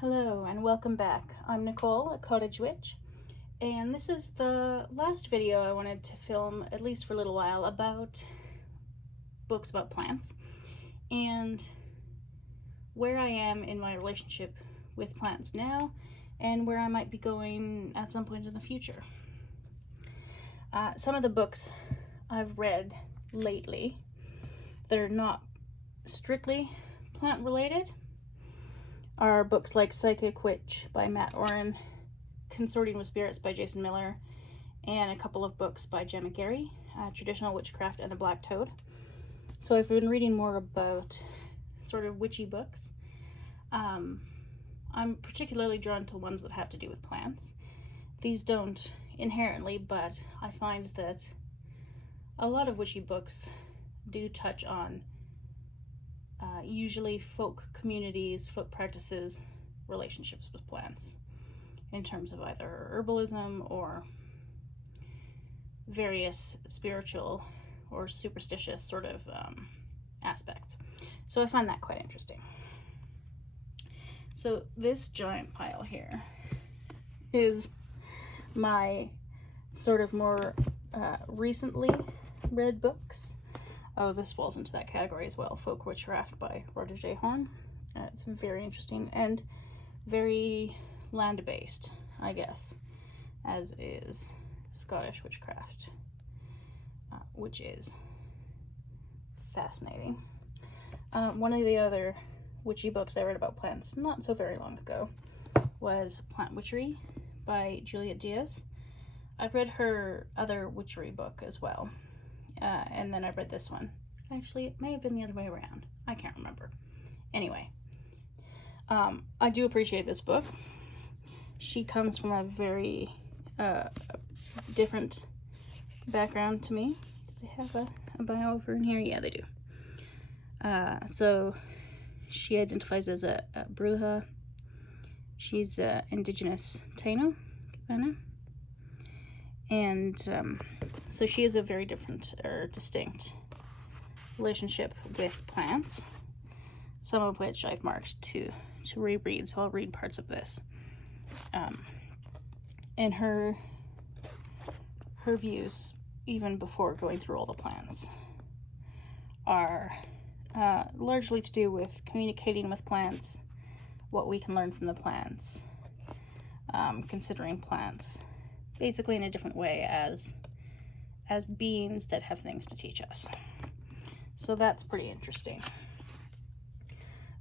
Hello and welcome back. I'm Nicole, a cottage witch, and this is the last video I wanted to film, at least for a little while, about books about plants and where I am in my relationship with plants now and where I might be going at some point in the future. Some of the books I've read lately, they're not strictly plant related, are books like Psychic Witch by Matt Oren, Consorting with Spirits by Jason Miller, and a couple of books by Geekery, Traditional Witchcraft and the Black Toad. So I've been reading more about sort of witchy books. I'm particularly drawn to ones that have to do with plants. These don't inherently, but I find that a lot of witchy books do touch on usually folk communities, folk practices, relationships with plants in terms of either herbalism or various spiritual or superstitious sort of aspects. So I find that quite interesting. So this giant pile here is my sort of more recently read books. Oh, this falls into that category as well. Folk Witchcraft by Roger J. Horn. It's very interesting and very land-based, I guess, as is Scottish Witchcraft, which is fascinating. One of the other witchy books I read about plants not so very long ago was Plant Witchery by Juliet Diaz. I've read her other witchery book as well. And then I read this one. Actually, it may have been the other way around. I can't remember. Anyway, I do appreciate this book. She comes from a very different background to me. Do they have a bio over in here? Yeah, they do. So she identifies as a Bruja. She's Indigenous Taino, Cabana. And so she has a very different or distinct relationship with plants, some of which I've marked to reread, so I'll read parts of this. And her views, even before going through all the plants, are largely to do with communicating with plants, what we can learn from the plants, considering plants basically in a different way as beings that have things to teach us. So that's pretty interesting.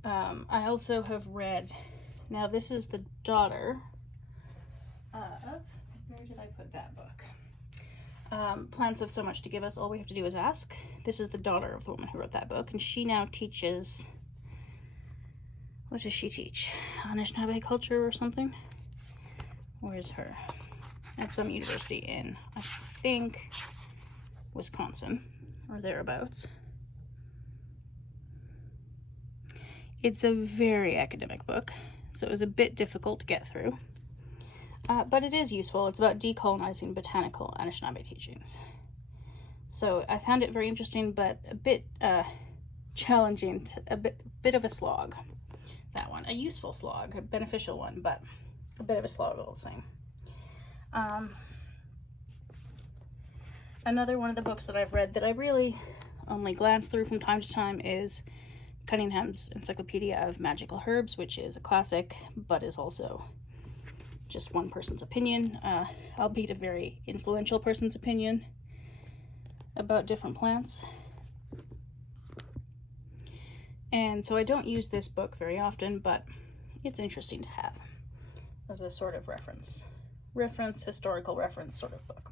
I also have read, now this is the daughter of, where did I put that book? Plants Have So Much to Give Us, All We Have to Do Is Ask. This is the daughter of the woman who wrote that book, and she now teaches, what does she teach? Anishinaabe culture or something? Where's her? At some university in, I think, Wisconsin, or thereabouts. It's a very academic book, so it was a bit difficult to get through. But it is useful. It's about decolonizing botanical Anishinaabe teachings. So I found it very interesting, but a bit challenging, a bit of a slog, that one. A useful slog, a beneficial one, but a bit of a slog all the same. Another one of the books that I've read that I really only glance through from time to time is Cunningham's Encyclopedia of Magical Herbs, which is a classic, but is also just one person's opinion, albeit a very influential person's opinion about different plants. And so I don't use this book very often, but it's interesting to have as a sort of historical reference sort of book.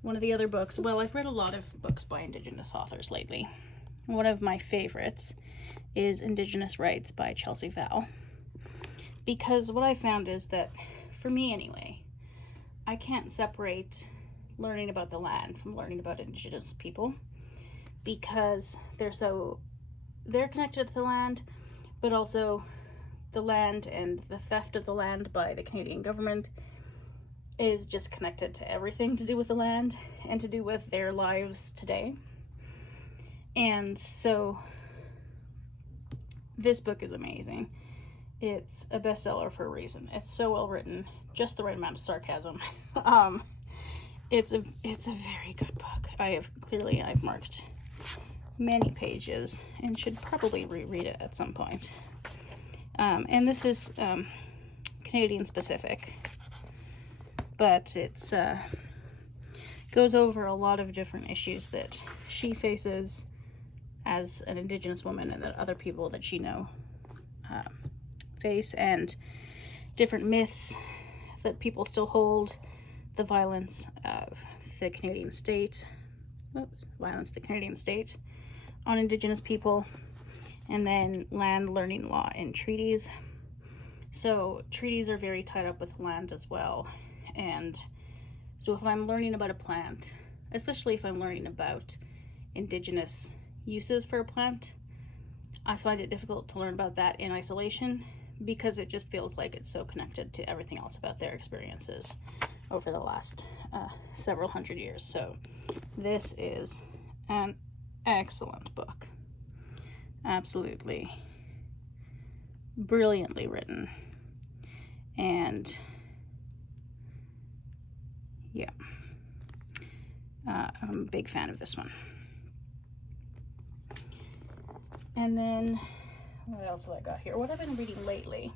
One of the other books, well, I've read a lot of books by Indigenous authors lately. One of my favorites is Indigenous Rights by Chelsea Vowel, because what I found is that, for me anyway, I can't separate learning about the land from learning about Indigenous people, because they're connected to the land, but also the land and the theft of the land by the Canadian government is just connected to everything to do with the land and to do with their lives today. And so this book is amazing. It's a bestseller for a reason. It's so well written, just the right amount of sarcasm. It's a very good book. I've marked many pages and should probably reread it at some point. And this is Canadian specific, but it's goes over a lot of different issues that she faces as an Indigenous woman and that other people that she knows face, and different myths that people still hold, the violence of the Canadian state, on Indigenous people, and then land, learning law, and treaties. So treaties are very tied up with land as well. And so if I'm learning about a plant, especially if I'm learning about Indigenous uses for a plant, I find it difficult to learn about that in isolation, because it just feels like it's so connected to everything else about their experiences over the last several hundred years. So this is an excellent book. Absolutely brilliantly written. And yeah, I'm a big fan of this one. And then what else have I got here? What I've been reading lately.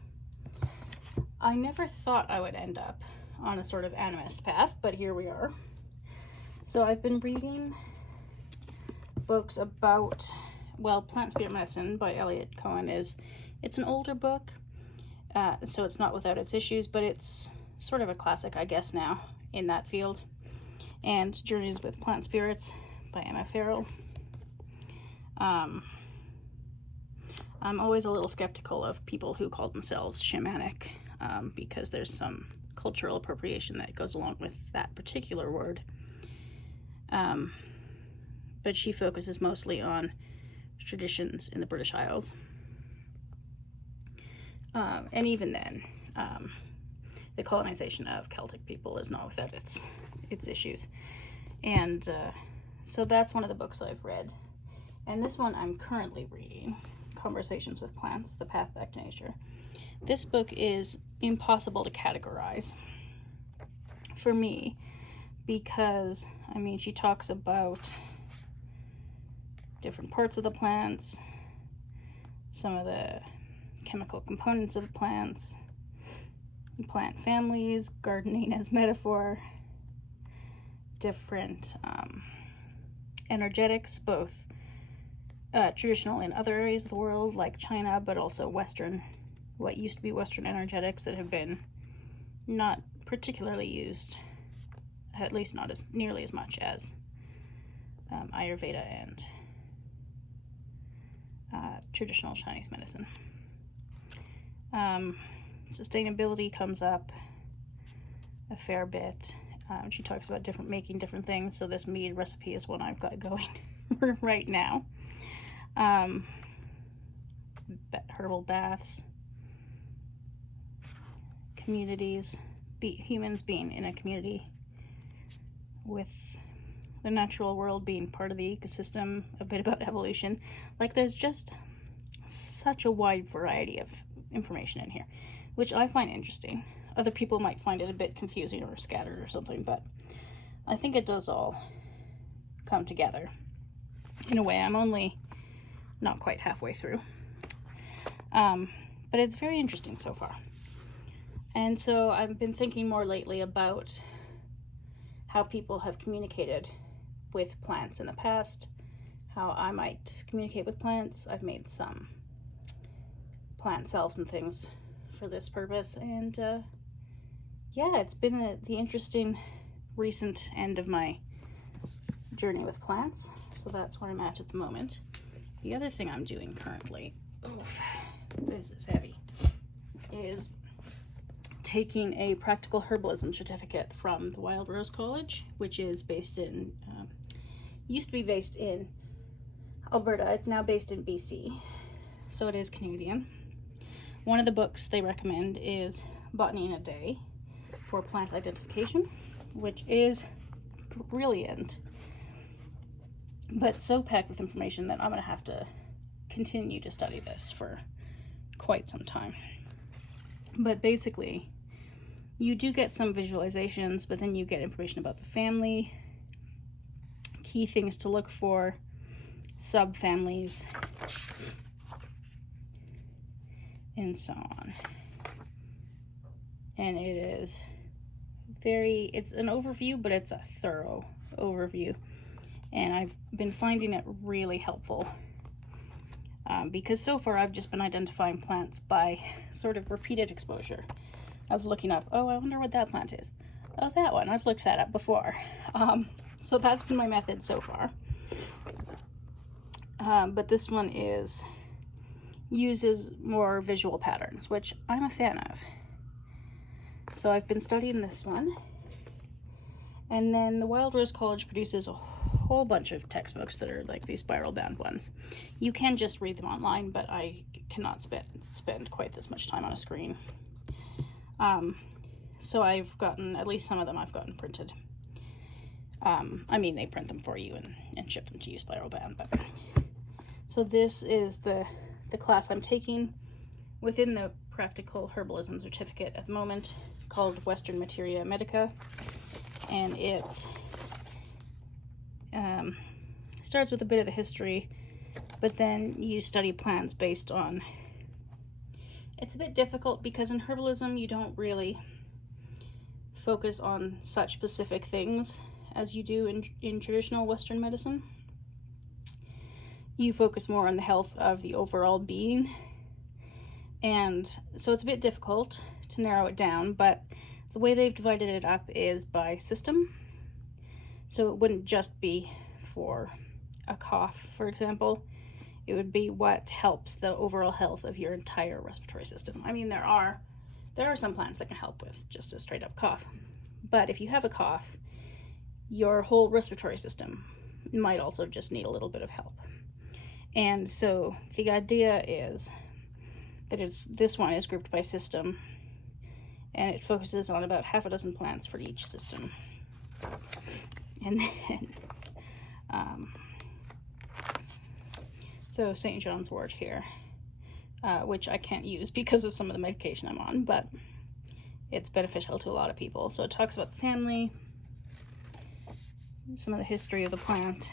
I never thought I would end up on a sort of animist path, but here we are. So I've been reading books about, well, Plant Spirit Medicine by Eliot Cowan it's an older book, so it's not without its issues, but it's sort of a classic, I guess, now in that field. And Journeys with Plant Spirits by Emma Farrell. I'm always a little skeptical of people who call themselves shamanic, because there's some cultural appropriation that goes along with that particular word. But she focuses mostly on traditions in the British Isles. And even then, the colonization of Celtic people is not without its issues. And so that's one of the books that I've read. And this one I'm currently reading, Conversations with Plants, The Path Back to Nature. This book is impossible to categorize for me, because, I mean, she talks about different parts of the plants, some of the chemical components of the plants, plant families, gardening as metaphor, different energetics, both traditional in other areas of the world like China, but also Western, what used to be Western energetics that have been not particularly used, at least not as nearly as much as Ayurveda and traditional Chinese medicine. Sustainability comes up a fair bit. She talks about making different things. So this mead recipe is one I've got going right now. Herbal baths, communities, humans being in a community with the natural world being part of the ecosystem, a bit about evolution. Like, there's just such a wide variety of information in here, which I find interesting. Other people might find it a bit confusing or scattered or something, but I think it does all come together in a way. I'm only not quite halfway through, but it's very interesting so far. And so I've been thinking more lately about how people have communicated with plants in the past, how I might communicate with plants. I've made some plant selves and things for this purpose, and yeah, it's been the interesting recent end of my journey with plants, so that's where I'm at the moment. The other thing I'm doing currently, this is heavy, is taking a practical herbalism certificate from the Wild Rose College, which is based in, used to be based in Alberta. It's now based in BC, so it is Canadian. One of the books they recommend is Botany in a Day for Plant Identification, which is brilliant, but so packed with information that I'm going to have to continue to study this for quite some time. But basically, you do get some visualizations, but then you get information about the family, key things to look for, subfamilies, and so on. And it is it's an overview, but it's a thorough overview. And I've been finding it really helpful. Because so far I've just been identifying plants by sort of repeated exposure of looking up, oh, I wonder what that plant is. Oh, that one, I've looked that up before. So that's been my method so far. But this one uses more visual patterns, which I'm a fan of. So I've been studying this one. And then the Wild Rose College produces a whole bunch of textbooks that are like these spiral bound ones. You can just read them online, but I cannot spend quite this much time on a screen. So I've gotten, at least some of them I've gotten printed. I mean, they print them for you and ship them to you spiral bound. But so this is the class I'm taking within the Practical Herbalism Certificate at the moment, called Western Materia Medica. And it starts with a bit of the history, but then you study plants based on... It's a bit difficult because in herbalism you don't really focus on such specific things as you do in traditional Western medicine. You focus more on the health of the overall being, and so it's a bit difficult to narrow it down, but the way they've divided it up is by system. So it wouldn't just be for a cough, for example. It would be what helps the overall health of your entire respiratory system. I mean, there are some plants that can help with just a straight up cough. But if you have a cough, your whole respiratory system might also just need a little bit of help. And so the idea is that this one is grouped by system, and it focuses on about half a dozen plants for each system. And then, so St. John's wort here, which I can't use because of some of the medication I'm on, but it's beneficial to a lot of people. So it talks about the family, some of the history of the plant,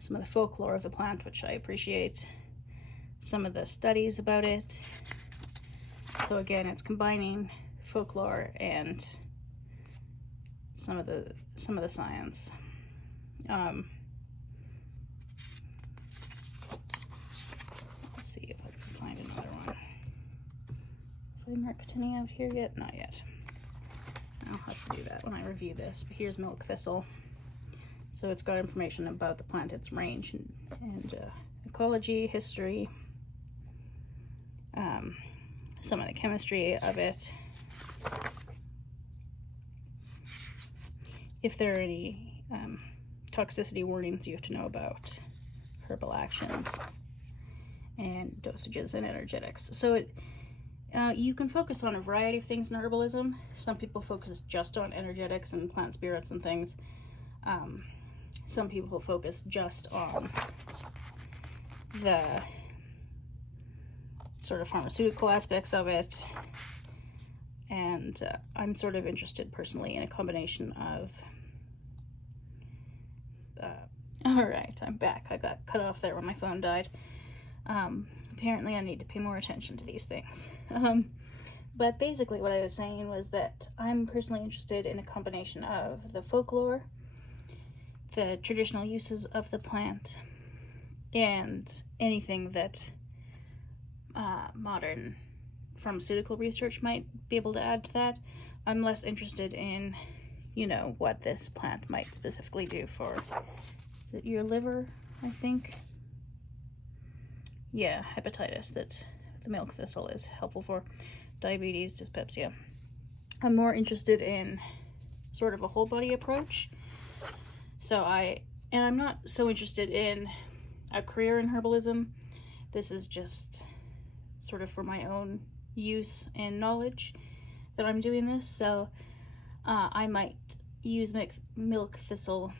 some of the folklore of the plant, which I appreciate, some of the studies about it. So again, it's combining folklore and some of the science. Let's see if I can find another one. Have I marked any out here yet? Not yet. I'll have to do that when I review this. But here's milk thistle. So it's got information about the plant, its range, and ecology, history, some of the chemistry of it. If there are any toxicity warnings you have to know about, herbal actions, and dosages and energetics. So you can focus on a variety of things in herbalism. Some people focus just on energetics and plant spirits and things. Some people focus just on the sort of pharmaceutical aspects of it. And I'm sort of interested personally in a combination of... Alright, I'm back. I got cut off there when my phone died. Apparently I need to pay more attention to these things. But basically what I was saying was that I'm personally interested in a combination of the folklore, the traditional uses of the plant, and anything that modern pharmaceutical research might be able to add to that. I'm less interested in, what this plant might specifically do for, is it your liver, I think? Yeah, hepatitis, that the milk thistle is helpful for. Diabetes, dyspepsia. I'm more interested in sort of a whole body approach. So I'm not so interested in a career in herbalism. This is just sort of for my own use and knowledge that I'm doing this. So I might use milk thistle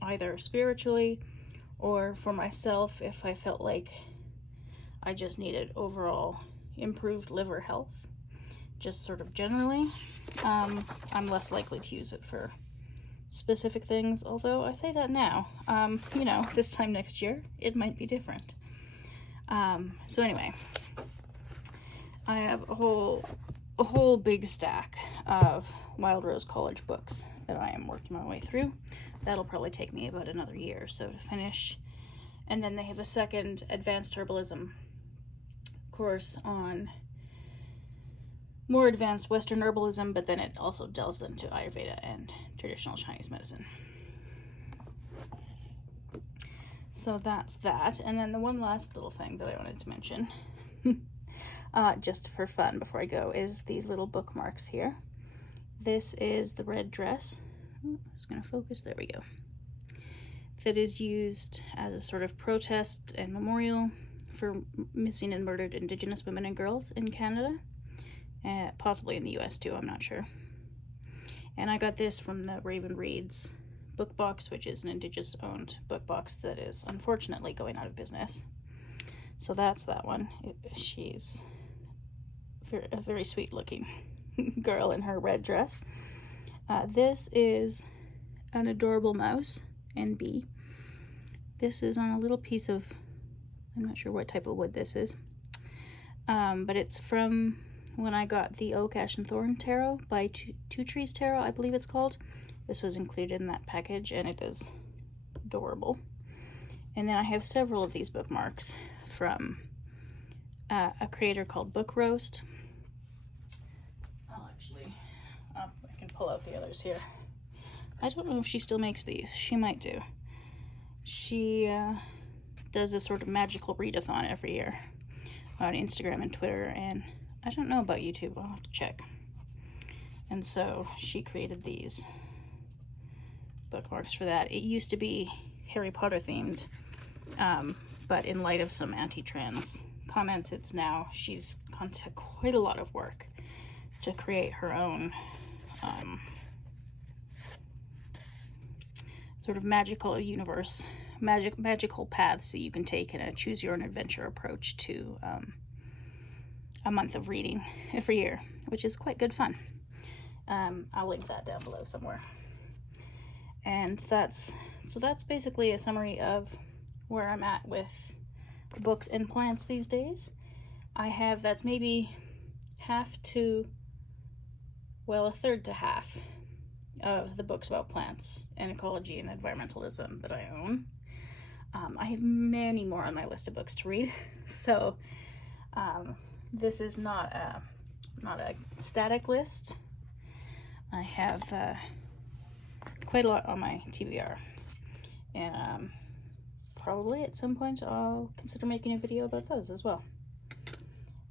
either spiritually or for myself if I felt like I just needed overall improved liver health, just sort of generally. I'm less likely to use it for specific things, although I say that now. You know, this time next year, it might be different. So anyway, I have a whole big stack of Wild Rose College books that I am working my way through. That'll probably take me about another year or so to finish. And then they have a second advanced herbalism course on more advanced Western herbalism, but then it also delves into Ayurveda and traditional Chinese medicine. So that's that. And then the one last little thing that I wanted to mention, just for fun before I go, is these little bookmarks here. This is the red dress. It's going to focus. There we go. That is used as a sort of protest and memorial for missing and murdered Indigenous women and girls in Canada. Possibly in the US too, I'm not sure. And I got this from the Raven Reads book box, which is an Indigenous owned book box that is unfortunately going out of business. So that's that one. She's a very sweet looking girl in her red dress. This is an adorable mouse, NB. This is on a little piece of, I'm not sure what type of wood this is, but it's from when I got the Oak, Ash, and Thorn Tarot by Two Trees Tarot, I believe it's called. This was included in that package, and it is adorable. And then I have several of these bookmarks from a creator called Book Roast. I can pull out the others here. I don't know if she still makes these. She might do. She does a sort of magical readathon every year on Instagram and Twitter, and I don't know about YouTube. I'll have to check. And so she created these bookmarks for that. It used to be Harry Potter themed, but in light of some anti-trans comments, it's now, she's gone to quite a lot of work to create her own sort of magical universe, magical paths that you can take in a choose your own adventure approach to a month of reading every year, which is quite good fun. I'll link that down below somewhere. And that's basically a summary of where I'm at with the books and plants these days. I have, that's maybe half to, well, a third to half of the books about plants and ecology and environmentalism that I own. I have many more on my list of books to read, so this is not a static list. I have quite a lot on my TBR, and probably at some point I'll consider making a video about those as well.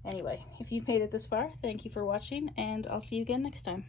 Anyway, if you've made it this far, thank you for watching, and I'll see you again next time.